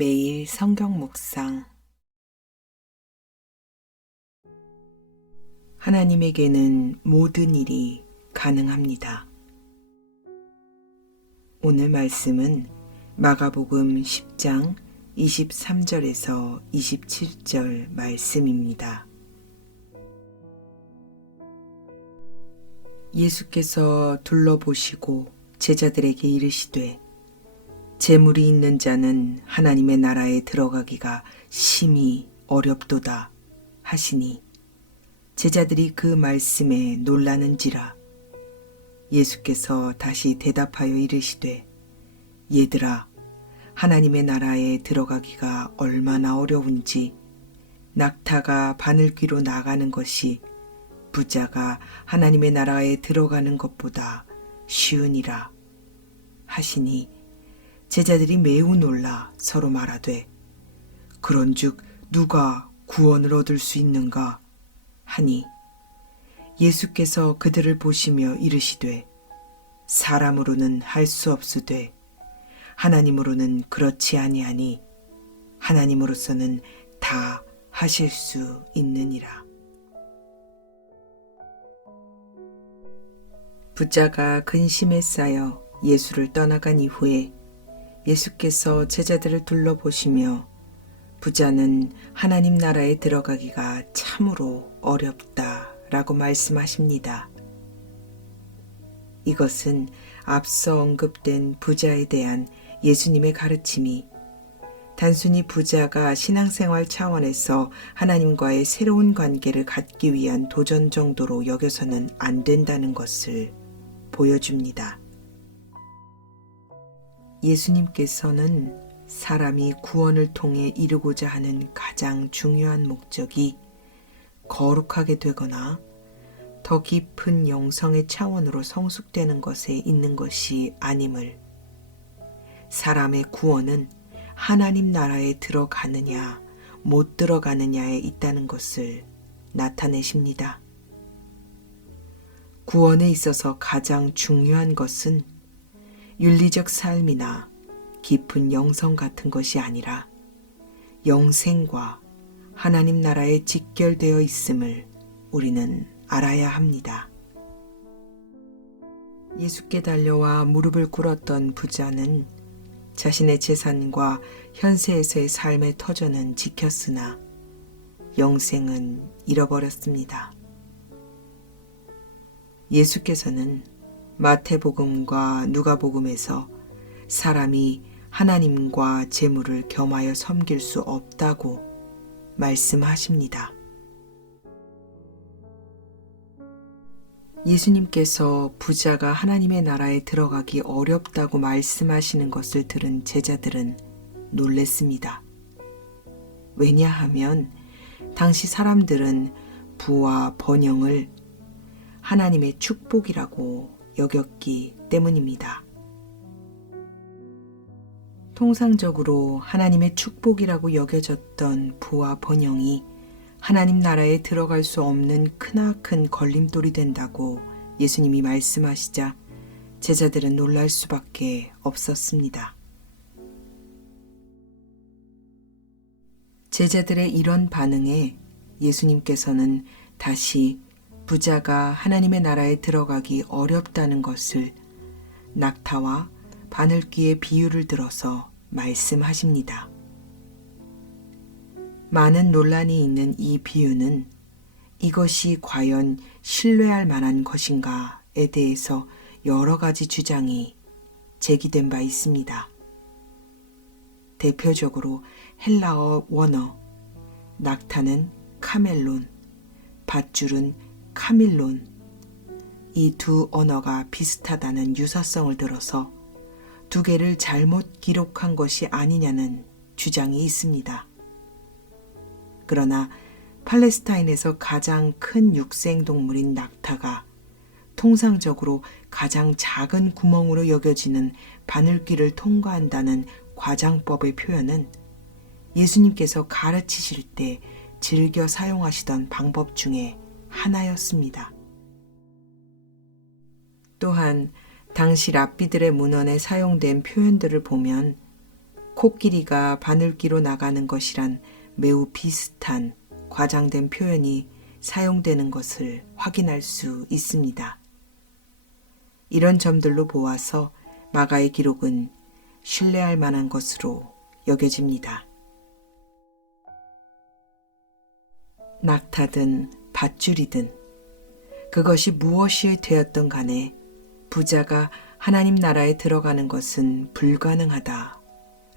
매일 성경 묵상. 하나님에게는 모든 일이 가능합니다. 오늘 말씀은 마가복음 10장 23절에서 27절 말씀입니다. 예수께서 둘러보시고 제자들에게 이르시되 재물이 있는 자는 하나님의 나라에 들어가기가 심히 어렵도다 하시니 제자들이 그 말씀에 놀라는지라. 예수께서 다시 대답하여 이르시되 얘들아, 하나님의 나라에 들어가기가 얼마나 어려운지 낙타가 바늘귀로 나가는 것이 부자가 하나님의 나라에 들어가는 것보다 쉬우니라 하시니 제자들이 매우 놀라 서로 말하되 그런즉 누가 구원을 얻을 수 있는가 하니 예수께서 그들을 보시며 이르시되 사람으로는 할 수 없으되 하나님으로는 그렇지 아니하니 하나님으로서는 다 하실 수 있느니라. 부자가 근심에 쌓여 예수를 떠나간 이후에 예수께서 제자들을 둘러보시며 부자는 하나님 나라에 들어가기가 참으로 어렵다라고 말씀하십니다. 이것은 앞서 언급된 부자에 대한 예수님의 가르침이 단순히 부자가 신앙생활 차원에서 하나님과의 새로운 관계를 갖기 위한 도전 정도로 여겨서는 안 된다는 것을 보여줍니다. 예수님께서는 사람이 구원을 통해 이루고자 하는 가장 중요한 목적이 거룩하게 되거나 더 깊은 영성의 차원으로 성숙되는 것에 있는 것이 아님을, 사람의 구원은 하나님 나라에 들어가느냐 못 들어가느냐에 있다는 것을 나타내십니다. 구원에 있어서 가장 중요한 것은 윤리적 삶이나 깊은 영성 같은 것이 아니라 영생과 하나님 나라에 직결되어 있음을 우리는 알아야 합니다. 예수께 달려와 무릎을 꿇었던 부자는 자신의 재산과 현세에서의 삶의 터전은 지켰으나 영생은 잃어버렸습니다. 예수께서는 마태복음과 누가복음에서 사람이 하나님과 재물을 겸하여 섬길 수 없다고 말씀하십니다. 예수님께서 부자가 하나님의 나라에 들어가기 어렵다고 말씀하시는 것을 들은 제자들은 놀랬습니다. 왜냐하면 당시 사람들은 부와 번영을 하나님의 축복이라고 여겼기 때문입니다. 통상적으로 하나님의 축복이라고 여겨졌던 부와 번영이 하나님 나라에 들어갈 수 없는 크나큰 걸림돌이 된다고 예수님이 말씀하시자 제자들은 놀랄 수밖에 없었습니다. 제자들의 이런 반응에 예수님께서는 다시 부자가 하나님의 나라에 들어가기 어렵다는 것을 낙타와 바늘귀의 비유를 들어서 말씀하십니다. 많은 논란이 있는 이 비유는 이것이 과연 신뢰할 만한 것인가에 대해서 여러 가지 주장이 제기된 바 있습니다. 대표적으로 헬라어 원어, 낙타는 카멜론, 밧줄은 카밀론, 이 두 언어가 비슷하다는 유사성을 들어서 두 개를 잘못 기록한 것이 아니냐는 주장이 있습니다. 그러나 팔레스타인에서 가장 큰 육생동물인 낙타가 통상적으로 가장 작은 구멍으로 여겨지는 바늘귀를 통과한다는 과장법의 표현은 예수님께서 가르치실 때 즐겨 사용하시던 방법 중에 하나였습니다. 또한 당시 랍비들의 문헌에 사용된 표현들을 보면 코끼리가 바늘귀로 나가는 것이란 매우 비슷한 과장된 표현이 사용되는 것을 확인할 수 있습니다. 이런 점들로 보아서 마가의 기록은 신뢰할 만한 것으로 여겨집니다. 낙타든 밧줄이든 그것이 무엇이 되었던 간에 부자가 하나님 나라에 들어가는 것은 불가능하다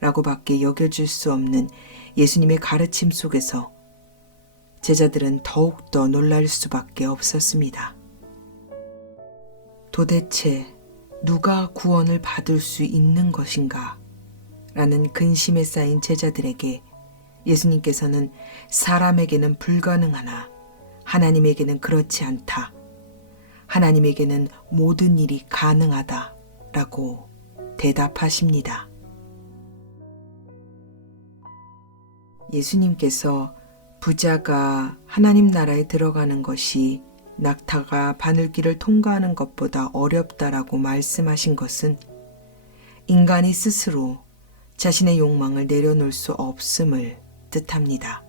라고 밖에 여겨질 수 없는 예수님의 가르침 속에서 제자들은 더욱더 놀랄 수밖에 없었습니다. 도대체 누가 구원을 받을 수 있는 것인가? 라는 근심에 쌓인 제자들에게 예수님께서는 사람에게는 불가능하나 하나님에게는 그렇지 않다. 하나님에게는 모든 일이 가능하다. 라고 대답하십니다. 예수님께서 부자가 하나님 나라에 들어가는 것이 낙타가 바늘길을 통과하는 것보다 어렵다라고 말씀하신 것은 인간이 스스로 자신의 욕망을 내려놓을 수 없음을 뜻합니다.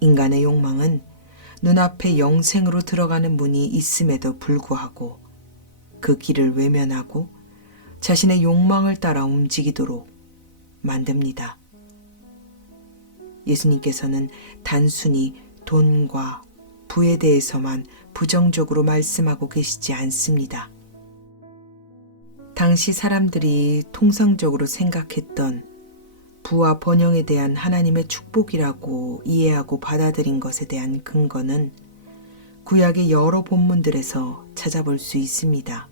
인간의 욕망은 눈앞에 영생으로 들어가는 문이 있음에도 불구하고 그 길을 외면하고 자신의 욕망을 따라 움직이도록 만듭니다. 예수님께서는 단순히 돈과 부에 대해서만 부정적으로 말씀하고 계시지 않습니다. 당시 사람들이 통상적으로 생각했던 부와 번영에 대한 하나님의 축복이라고 이해하고 받아들인 것에 대한 근거는 구약의 여러 본문들에서 찾아볼 수 있습니다.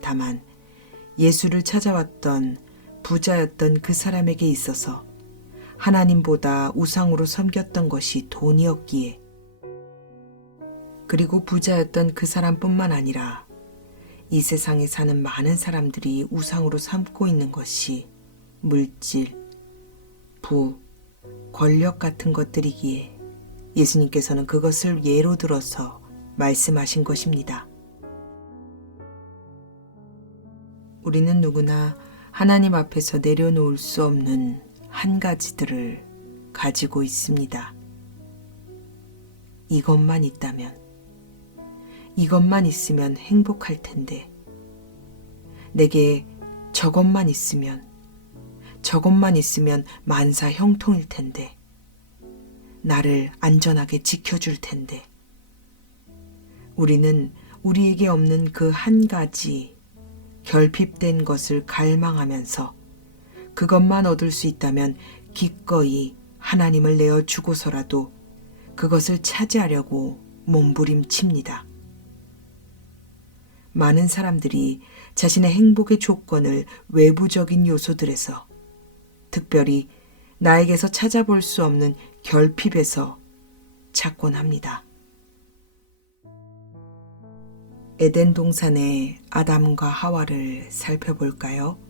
다만 예수를 찾아왔던 부자였던 그 사람에게 있어서 하나님보다 우상으로 섬겼던 것이 돈이었기에, 그리고 부자였던 그 사람뿐만 아니라 이 세상에 사는 많은 사람들이 우상으로 삼고 있는 것이 물질, 부, 권력 같은 것들이기에 예수님께서는 그것을 예로 들어서 말씀하신 것입니다. 우리는 누구나 하나님 앞에서 내려놓을 수 없는 한 가지들을 가지고 있습니다. 이것만 있다면, 이것만 있으면 행복할 텐데, 내게 저것만 있으면 만사 형통일 텐데, 나를 안전하게 지켜줄 텐데. 우리는 우리에게 없는 그 한 가지 결핍된 것을 갈망하면서 그것만 얻을 수 있다면 기꺼이 하나님을 내어주고서라도 그것을 차지하려고 몸부림칩니다. 많은 사람들이 자신의 행복의 조건을 외부적인 요소들에서, 특별히 나에게서 찾아볼 수 없는 결핍에서 찾곤 합니다. 에덴 동산의 아담과 하와를 살펴볼까요?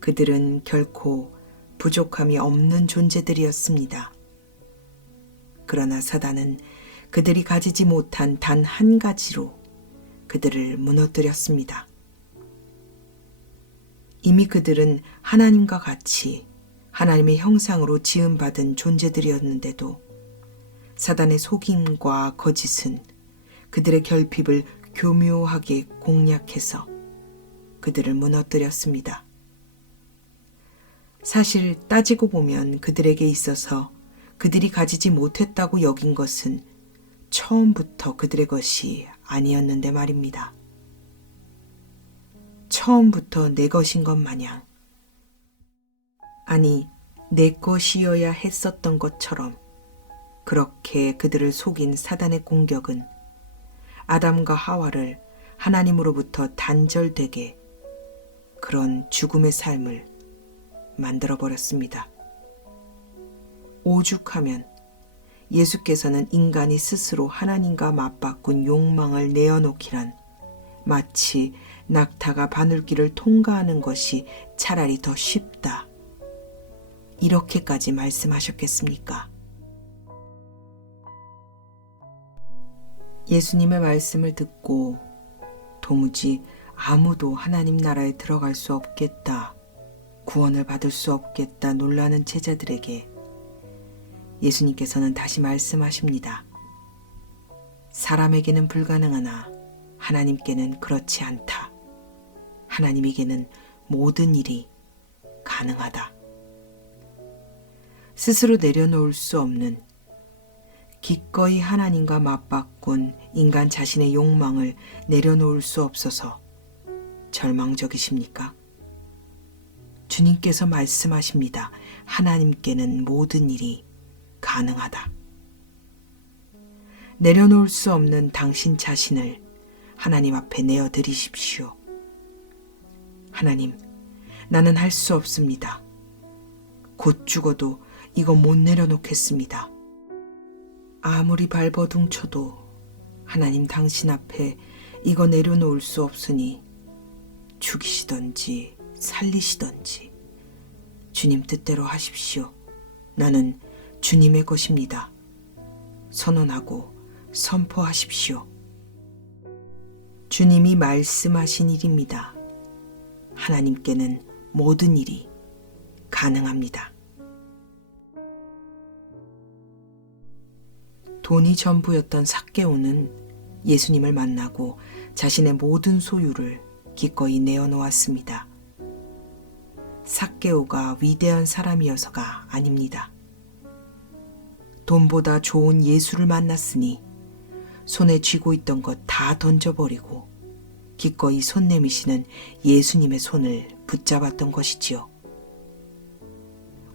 그들은 결코 부족함이 없는 존재들이었습니다. 그러나 사단은 그들이 가지지 못한 단 한 가지로 그들을 무너뜨렸습니다. 이미 그들은 하나님과 같이 하나님의 형상으로 지음받은 존재들이었는데도 사단의 속임과 거짓은 그들의 결핍을 교묘하게 공략해서 그들을 무너뜨렸습니다. 사실 따지고 보면 그들에게 있어서 그들이 가지지 못했다고 여긴 것은 처음부터 그들의 것이 아니었는데 말입니다. 처음부터 내 것인 것 마냥, 아니 내 것이어야 했었던 것처럼 그렇게 그들을 속인 사단의 공격은 아담과 하와를 하나님으로부터 단절되게, 그런 죽음의 삶을 만들어버렸습니다. 오죽하면 예수께서는 인간이 스스로 하나님과 맞바꾼 욕망을 내어놓기란 마치 낙타가 바늘길을 통과하는 것이 차라리 더 쉽다, 이렇게까지 말씀하셨겠습니까? 예수님의 말씀을 듣고 도무지 아무도 하나님 나라에 들어갈 수 없겠다 구원을 받을 수 없겠다 놀라는 제자들에게 예수님께서는 다시 말씀하십니다. 사람에게는 불가능하나 하나님께는 그렇지 않다. 하나님에게는 모든 일이 가능하다. 스스로 내려놓을 수 없는, 기꺼이 하나님과 맞바꾼 인간 자신의 욕망을 내려놓을 수 없어서 절망적이십니까? 주님께서 말씀하십니다. 하나님께는 모든 일이 가능하다. 내려놓을 수 없는 당신 자신을 하나님 앞에 내어드리십시오. 하나님, 나는 할 수 없습니다. 곧 죽어도 이거 못 내려놓겠습니다. 아무리 발버둥 쳐도 하나님 당신 앞에 이거 내려놓을 수 없으니 죽이시던지 살리시던지 주님 뜻대로 하십시오. 나는 주님의 것입니다. 선언하고 선포하십시오. 주님이 말씀하신 일입니다. 하나님께는 모든 일이 가능합니다. 돈이 전부였던 삭개오는 예수님을 만나고 자신의 모든 소유를 기꺼이 내어놓았습니다. 삭개오가 위대한 사람이어서가 아닙니다. 돈보다 좋은 예수를 만났으니 손에 쥐고 있던 것 다 던져버리고 기꺼이 손 내미시는 예수님의 손을 붙잡았던 것이지요.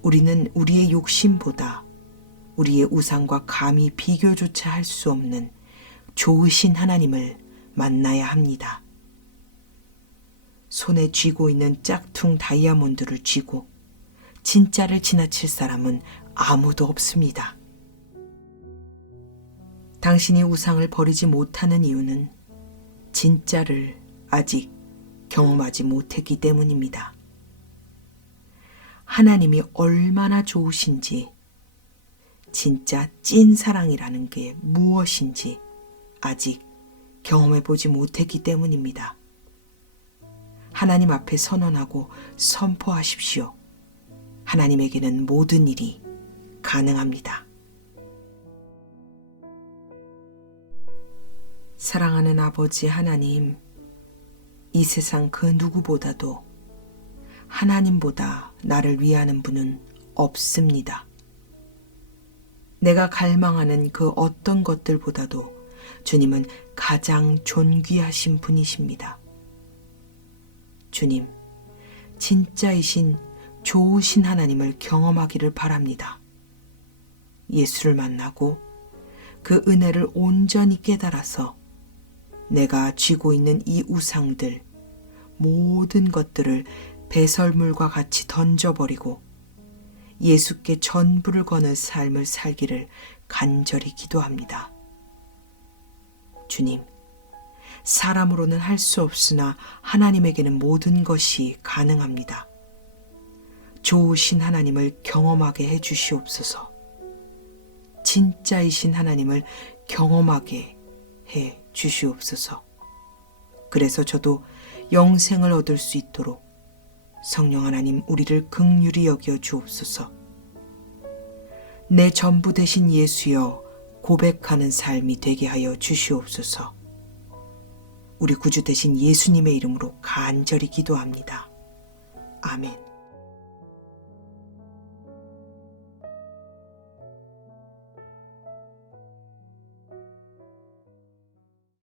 우리는 우리의 욕심보다 우리의 우상과 감히 비교조차 할 수 없는 좋으신 하나님을 만나야 합니다. 손에 쥐고 있는 짝퉁 다이아몬드를 쥐고 진짜를 지나칠 사람은 아무도 없습니다. 당신이 우상을 버리지 못하는 이유는 진짜를 아직 경험하지 못했기 때문입니다. 하나님이 얼마나 좋으신지, 진짜 찐 사랑이라는 게 무엇인지 아직 경험해보지 못했기 때문입니다. 하나님 앞에 선언하고 선포하십시오. 하나님에게는 모든 일이 가능합니다. 사랑하는 아버지 하나님, 이 세상 그 누구보다도 하나님보다 나를 위하는 분은 없습니다. 내가 갈망하는 그 어떤 것들보다도 주님은 가장 존귀하신 분이십니다. 주님, 진짜이신 좋으신 하나님을 경험하기를 바랍니다. 예수를 만나고 그 은혜를 온전히 깨달아서 내가 쥐고 있는 이 우상들, 모든 것들을 배설물과 같이 던져버리고 예수께 전부를 거는 삶을 살기를 간절히 기도합니다. 주님, 사람으로는 할 수 없으나 하나님에게는 모든 것이 가능합니다. 좋으신 하나님을 경험하게 해주시옵소서. 진짜이신 하나님을 경험하게 해 주시옵소서. 그래서 저도 영생을 얻을 수 있도록 성령 하나님 우리를 긍휼히 여겨 주옵소서. 내 전부 되신 예수여 고백하는 삶이 되게 하여 주시옵소서. 우리 구주 되신 예수님의 이름으로 간절히 기도합니다. 아멘.